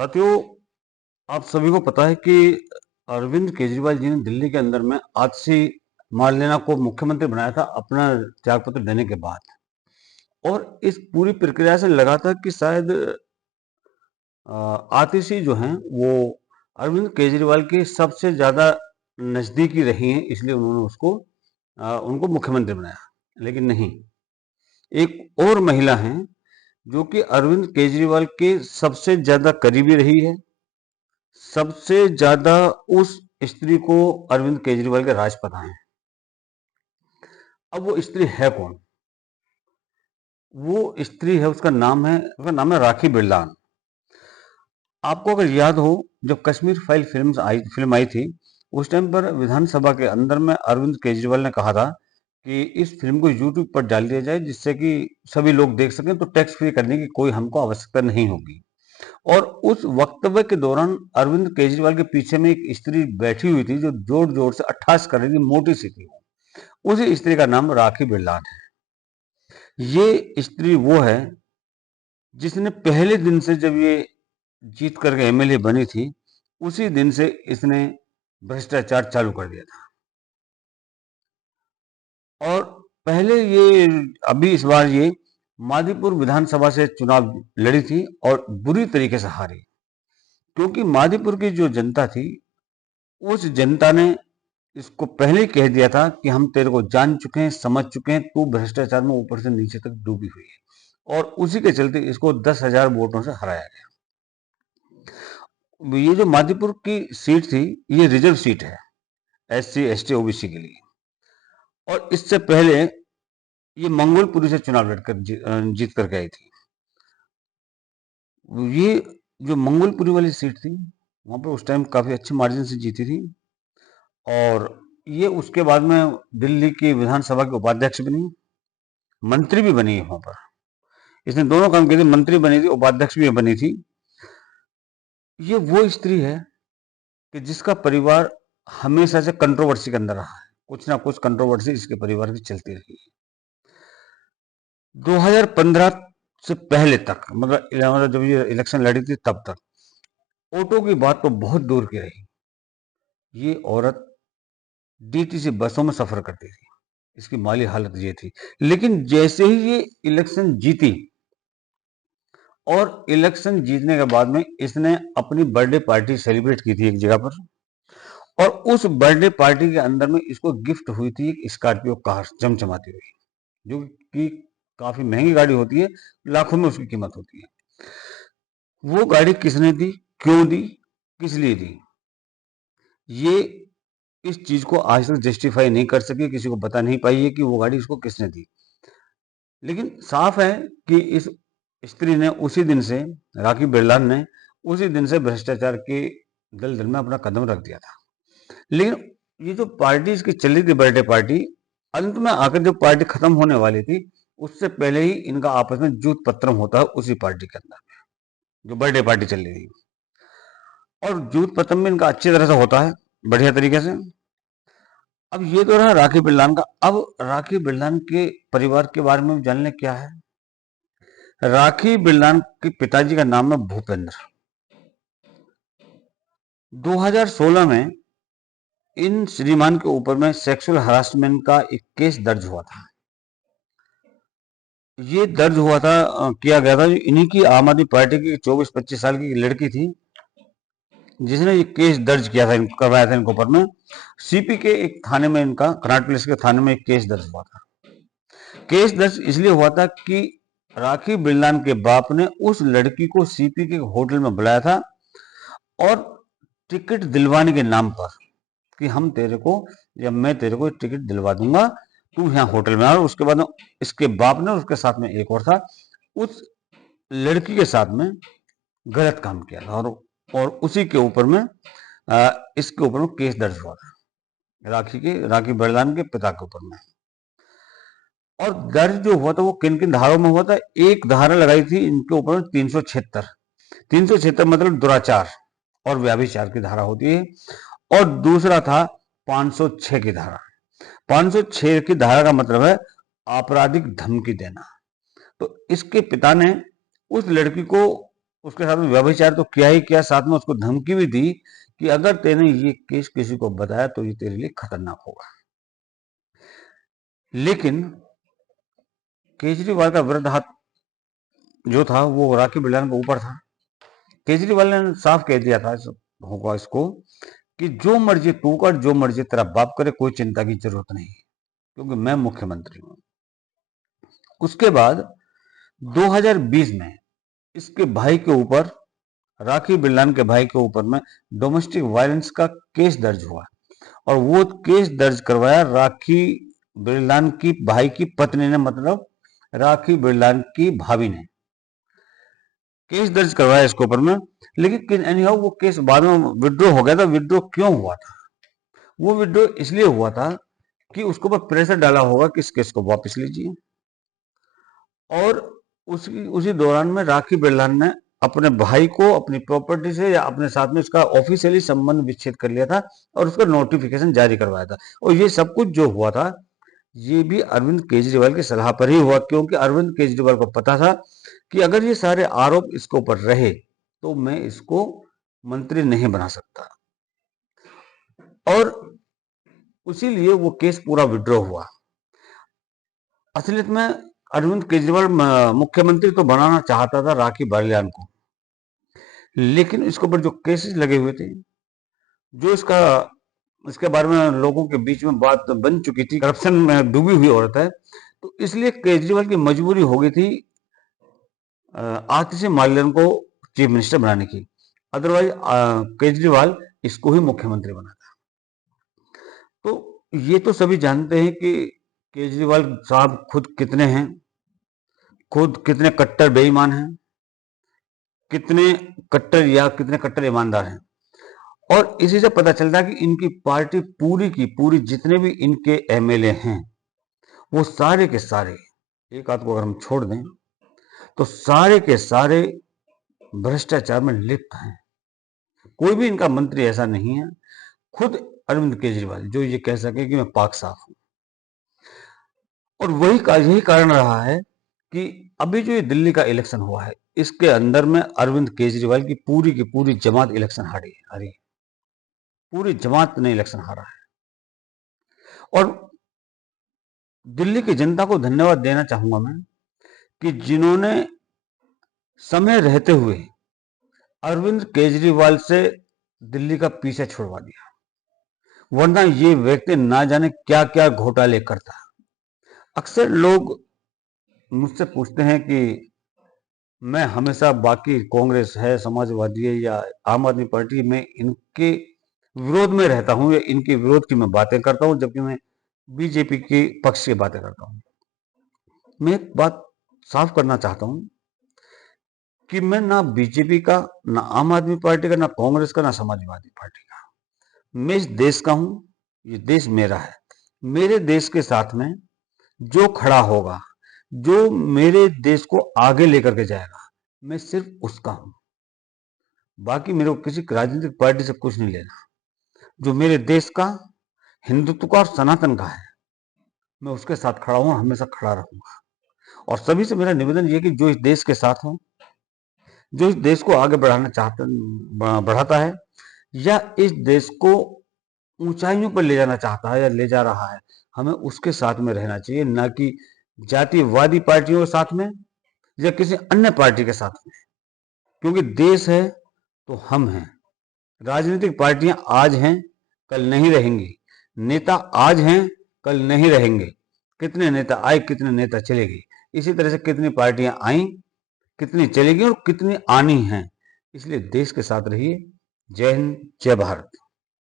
साथियों, आप सभी को पता है कि अरविंद केजरीवाल जी ने दिल्ली के अंदर में आतिशी मार्लेना को मुख्यमंत्री बनाया था अपना त्यागपत्र देने के बाद। और इस पूरी प्रक्रिया से लगा था कि शायद आतिशी जो हैं वो अरविंद केजरीवाल के सबसे ज्यादा नजदीकी रही हैं, इसलिए उन्होंने उनको मुख्यमंत्री बनाया। लेकिन नहीं, एक और महिला हैं जो कि अरविंद केजरीवाल के सबसे ज्यादा करीबी रही है। सबसे ज्यादा उस स्त्री को अरविंद केजरीवाल के राज पता है। अब वो स्त्री है कौन? वो स्त्री है, उसका नाम है राखी बिरलान। आपको अगर याद हो, जब कश्मीर फाइल फिल्म आई थी, उस टाइम पर विधानसभा के अंदर में अरविंद केजरीवाल ने कहा था कि इस फिल्म को यूट्यूब पर डाल दिया जाए जिससे कि सभी लोग देख सकें, तो टैक्स फ्री करने की कोई हमको आवश्यकता नहीं होगी। और उस वक्तव्य के दौरान अरविंद केजरीवाल के पीछे में एक स्त्री बैठी हुई थी जो जोर जोर से अट्ठास कर रही थी, मोटी सी थी वो। उसी स्त्री का नाम राखी बिरलान है। ये स्त्री वो है जिसने पहले दिन से, जब ये जीत करके एमएलए बनी थी, उसी दिन से इसने भ्रष्टाचार चालू कर दिया था। और पहले ये अभी इस बार ये मादीपुर विधानसभा से चुनाव लड़ी थी और बुरी तरीके से हारी, क्योंकि मादीपुर की जो जनता थी, उस जनता ने इसको पहले ही कह दिया था कि हम तेरे को जान चुके हैं, समझ चुके हैं, तू भ्रष्टाचार में ऊपर से नीचे तक डूबी हुई है। और उसी के चलते इसको 10,000 वोटों से हराया गया। ये जो मादीपुर की सीट थी, ये रिजर्व सीट है SC ST OBC के लिए। और इससे पहले ये मंगोलपुरी से चुनाव लड़कर जीत करके आई थी। ये जो मंगोलपुरी वाली सीट थी, वहां पर उस टाइम काफी अच्छे मार्जिन से जीती थी। और ये उसके बाद में दिल्ली की विधानसभा के उपाध्यक्ष बनी, मंत्री भी बनी है वहां पर। इसने दोनों काम किए थे, मंत्री बनी थी, उपाध्यक्ष भी बनी थी। ये वो स्त्री है कि जिसका परिवार हमेशा से कंट्रोवर्सी के अंदर रहा है। कुछ ना कुछ कंट्रोवर्सी इसके परिवार की चलती रही है। 2015 से पहले तक, मतलब जब ये इलेक्शन लड़ी थी तब तक ऑटो की बात तो बहुत दूर की रही। ये औरत DTC बसों में सफर करती थी, इसकी माली हालत ये थी। लेकिन जैसे ही ये इलेक्शन जीती, और इलेक्शन जीतने के बाद में इसने अपनी बर्थडे पार्टी सेलिब्रेट की थी एक जगह पर। और उस बर्थडे पार्टी के अंदर में इसको गिफ्ट हुई थी एक स्कॉर्पियो कार चमचमाती हुई, जो कि काफी महंगी गाड़ी होती है, लाखों में उसकी कीमत होती है। वो गाड़ी किसने दी, क्यों दी, किस लिए दी, ये इस चीज को आज तक जस्टिफाई नहीं कर सकी, किसी को बता नहीं पाई है कि वो गाड़ी इसको किसने दी। लेकिन साफ है कि इस स्त्री ने उसी दिन से, राखी बिरलान ने उसी दिन से भ्रष्टाचार के दलदल में अपना कदम रख दिया था। लेकिन ये जो पार्टी इसकी चली थी, बर्थडे पार्टी, अंत में आकर जब पार्टी खत्म होने वाली थी, उससे पहले ही इनका आपस में जूत पत्रम होता है उसी पार्टी के अंदर, जो बर्थडे पार्टी चल रही थी। और जूत पत्रम में इनका अच्छी तरह से होता है, बढ़िया तरीके से। अब ये तो रहा राखी बिरलान का। अब राखी बिरलान के परिवार के बारे में जानने क्या है। राखी बिरलान के पिताजी का नाम है भूपेंद्र। 2016 में इन श्रीमान के ऊपर में सेक्सुअल हरासमेंट का एक केस दर्ज हुआ था। ये दर्ज हुआ था, किया गया था, इन्हीं की आम आदमी पार्टी की 24-25 साल की लड़की थी जिसने ये केस दर्ज किया था, करवाया था इनके ऊपर में। CP के एक थाने में, इनका कनाट पुलिस के थाने में एक केस दर्ज हुआ था। केस दर्ज इसलिए हुआ था कि राखी बिरलान के बाप ने उस लड़की को CP के होटल में बुलाया था और टिकट दिलवाने के नाम पर कि हम तेरे को, या मैं तेरे को टिकट दिलवा दूंगा, तू यहाँ होटल में आ। उसके बाद इसके बाप ने, उसके साथ में एक और था, उस लड़की के साथ में गलत काम किया था। और उसी के ऊपर में इसके ऊपर में केस दर्ज हुआ था, राखी बिरलान के पिता के ऊपर में। और दर्ज जो हुआ था वो किन किन धाराओं में हुआ था। एक धारा लगाई थी इनके ऊपर में 376 मतलब दुराचार और व्याभिचार की धारा होती है। और दूसरा था 506 की धारा। 506 की धारा का मतलब है आपराधिक धमकी देना। तो इसके पिता ने उस लड़की को उसके साथ में व्यभिचार तो किया ही किया, साथ में उसको धमकी भी दी कि अगर तेने ये केस किसी को बताया तो ये तेरे लिए खतरनाक होगा। लेकिन केजरीवाल का वृद्ध हाथ जो था वो राखी बिरलानी के ऊपर था। केजरीवाल ने साफ कह दिया था होगा इसको कि जो मर्जी तू कर, जो मर्जी तेरा बाप करे, कोई चिंता की जरूरत नहीं, क्योंकि मैं मुख्यमंत्री हूं। उसके बाद 2020 में इसके भाई के ऊपर, राखी बिरलानी के भाई के ऊपर में डोमेस्टिक वायलेंस का केस दर्ज हुआ, और वो केस दर्ज करवाया राखी बिरलानी की भाई की पत्नी ने, मतलब राखी बिरलानी की भाभी ने केस दर्ज करवाया इसके ऊपर में। लेकिन एनीहाउ वो केस बाद में विड्रॉ हो गया था। विड्रॉ क्यों हुआ था? वो विड्रॉ इसलिए हुआ था कि उसके ऊपर प्रेशर डाला होगा कि इस केस को वापस लीजिए, और उसी दौरान में राखी बिरलानी ने अपने भाई को अपनी प्रॉपर्टी से या अपने साथ में इसका ऑफिशियली संबंध विच्छेद कर लिया था और उसका नोटिफिकेशन जारी करवाया था। और ये सब कुछ जो हुआ था ये भी अरविंद केजरीवाल की सलाह पर ही हुआ, क्योंकि अरविंद केजरीवाल को पता था कि अगर ये सारे आरोप इसके ऊपर रहे तो मैं इसको मंत्री नहीं बना सकता, और इसीलिए वो केस पूरा विड्रॉ हुआ। असलियत में अरविंद केजरीवाल मुख्यमंत्री तो बनाना चाहता था राखी बिरलानी को, लेकिन इसके ऊपर जो केसेस लगे हुए थे, जो इसके बारे में लोगों के बीच में बात बन चुकी थी, करप्शन में डूबी हुई औरत है, तो इसलिए केजरीवाल की मजबूरी हो गई थी आतिशी मार्लेना को चीफ मिनिस्टर बनाने की। अदरवाइज केजरीवाल इसको ही मुख्यमंत्री बना था। तो ये तो सभी जानते हैं कि केजरीवाल साहब खुद कितने हैं, खुद कितने कट्टर बेईमान हैं, कितने कट्टर ईमानदार हैं। और इसी से पता चलता है कि इनकी पार्टी पूरी की पूरी, जितने भी इनके एमएलए हैं वो सारे के सारे, एक आध को अगर हम छोड़ दें तो सारे के सारे भ्रष्टाचार में लिप्त हैं। कोई भी इनका मंत्री ऐसा नहीं है, खुद अरविंद केजरीवाल, जो ये कह सके कि मैं पाक साफ हूं। और यही कारण रहा है कि अभी जो ये दिल्ली का इलेक्शन हुआ है, इसके अंदर में अरविंद केजरीवाल की पूरी जमात इलेक्शन हारी है। पूरी जमात ने इलेक्शन हारा है। और दिल्ली की जनता को धन्यवाद देना चाहूंगा मैं कि जिन्होंने समय रहते हुए अरविंद केजरीवाल से दिल्ली का पीछा छुड़वा दिया, वरना ये व्यक्ति ना जाने क्या क्या घोटाले करता। अक्सर लोग मुझसे पूछते हैं कि मैं हमेशा बाकी कांग्रेस है, समाजवादी है या आम आदमी पार्टी में इनके विरोध में रहता हूं या इनके विरोध की मैं बातें करता हूं, जबकि मैं बीजेपी के पक्ष की बातें करता हूं। मैं एक बात साफ करना चाहता हूं कि मैं ना बीजेपी का, ना आम आदमी पार्टी का, ना कांग्रेस का, ना समाजवादी पार्टी का। मैं इस देश का हूं, ये देश मेरा है। मेरे देश के साथ में जो खड़ा होगा, जो मेरे देश को आगे लेकर के जाएगा, मैं सिर्फ उसका हूं। बाकी मेरे को किसी राजनीतिक पार्टी से कुछ नहीं लेना। जो मेरे देश का, हिंदुत्व का और सनातन का है, मैं उसके साथ खड़ा हूं, हमेशा खड़ा रहूंगा। और सभी से मेरा निवेदन ये कि जो इस देश के साथ हो, जो इस देश को आगे बढ़ाता है या इस देश को ऊंचाइयों पर ले जाना चाहता है या ले जा रहा है, हमें उसके साथ में रहना चाहिए, ना कि जातिवादी पार्टियों के साथ में या किसी अन्य पार्टी के साथ में। क्योंकि देश है तो हम हैं। राजनीतिक पार्टियां आज हैं, कल नहीं रहेंगी। नेता आज हैं, कल नहीं रहेंगे। कितने नेता आए, कितने नेता चले गए। इसी तरह से कितनी पार्टियां आई, कितनी चलेगी और कितनी आनी हैं। इसलिए देश के साथ रहिए। जय हिंद, जय भारत।